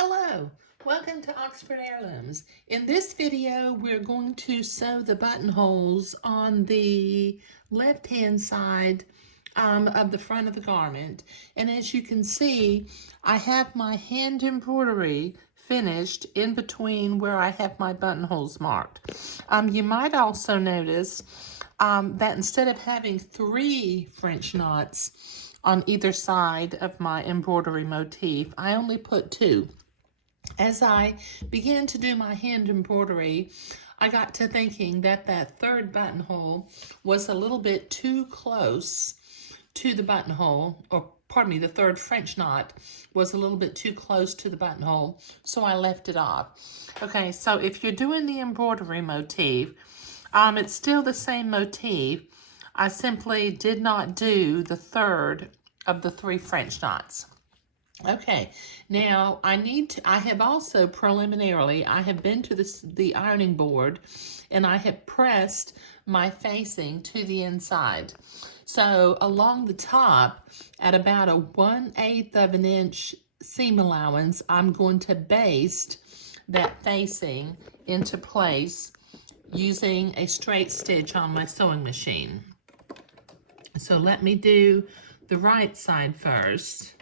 Hello, welcome to Oxford Heirlooms. In this video, we're going to sew the buttonholes on the left-hand side of the front of the garment. And as you can see, I have my hand embroidery finished in between where I have my buttonholes marked. You might also notice that instead of having 3 French knots on either side of my embroidery motif, I only put 2. As I began to do my hand embroidery, I got to thinking that that third buttonhole was a little bit too close to the buttonhole, or pardon me, the third French knot was a little bit too close to the buttonhole, so I left it off. Okay, so if you're doing the embroidery motif, it's still the same motif. I simply did not do the third of the 3 French knots. Okay, now I have also preliminarily, I have been to the ironing board and I have pressed my facing to the inside. So along the top, at about a 1/8 of an inch seam allowance, I'm going to baste that facing into place using a straight stitch on my sewing machine. So let me do the right side first.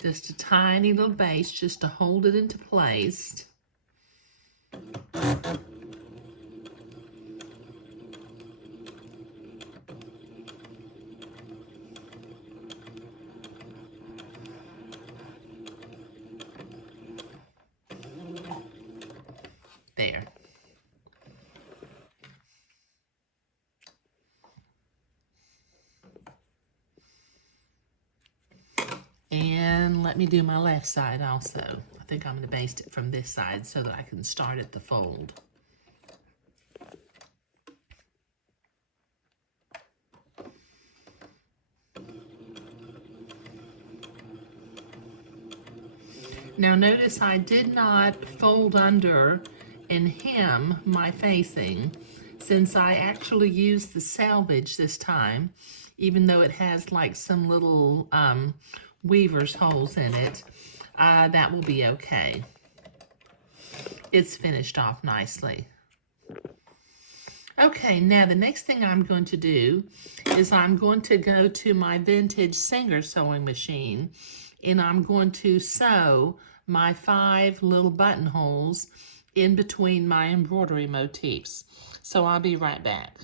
Just a tiny little base just to hold it into place. There. And let me do my left side also. I think I'm going to baste it from this side so that I can start at the fold. Now notice I did not fold under and hem my facing since I actually used the selvage this time, even though it has like some little weaver's holes in it. That will be okay. It's finished off nicely. Okay, now the next thing I'm going to do is I'm going to go to my vintage Singer sewing machine and I'm going to sew my 5 little buttonholes in between my embroidery motifs. So I'll be right back.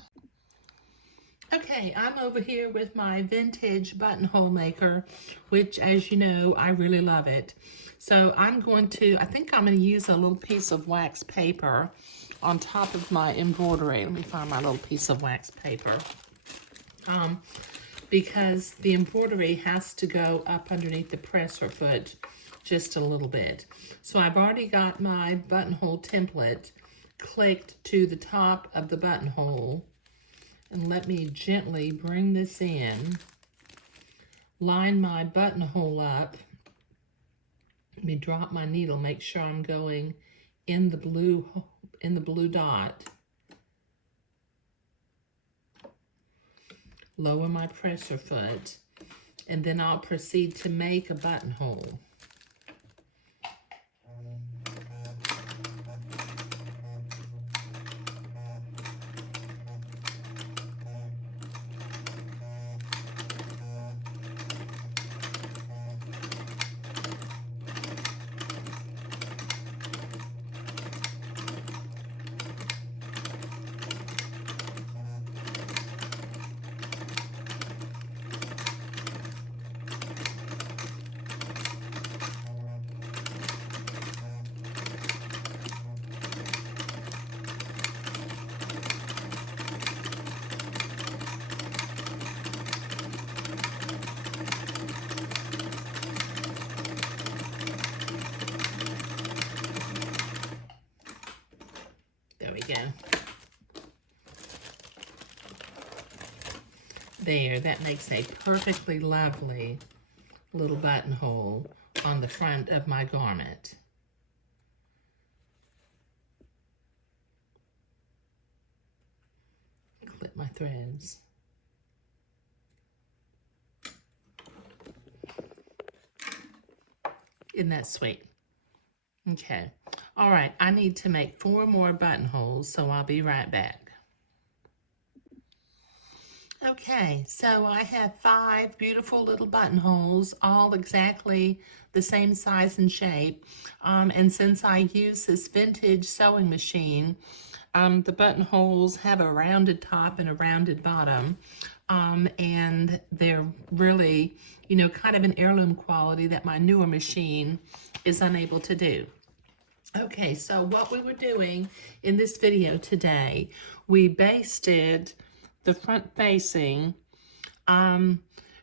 Okay, I'm over here with my vintage buttonhole maker, which, as you know, I really love it. So I think I'm going to use a little piece of wax paper on top of my embroidery. Let me find my little piece of wax paper. Because the embroidery has to go up underneath the presser foot just a little bit. So I've already got my buttonhole template clicked to the top of the buttonhole. And let me gently bring this in, line my buttonhole up. Let me drop my needle, make sure I'm going in the blue dot. Lower my presser foot, and then I'll proceed to make a buttonhole. There we go. There, that makes a perfectly lovely little buttonhole on the front of my garment. Clip my threads. Isn't that sweet? Okay. All right, I need to make 4 more buttonholes, so I'll be right back. Okay, so I have 5 beautiful little buttonholes, all exactly the same size and shape. And since I use this vintage sewing machine, the buttonholes have a rounded top and a rounded bottom. And they're really, kind of an heirloom quality that my newer machine is unable to do. Okay, so what we were doing in this video today, we basted the front facing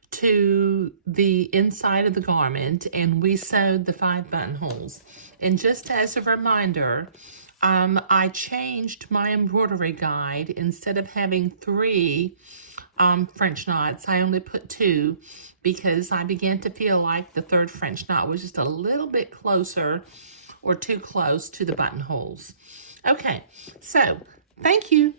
to the inside of the garment, and we sewed the 5 buttonholes. And just as a reminder, I changed my embroidery guide. Instead of having 3 French knots, I only put 2 because I began to feel like the 3rd French knot was just a little bit closer or too close to the buttonholes. Okay, so thank you.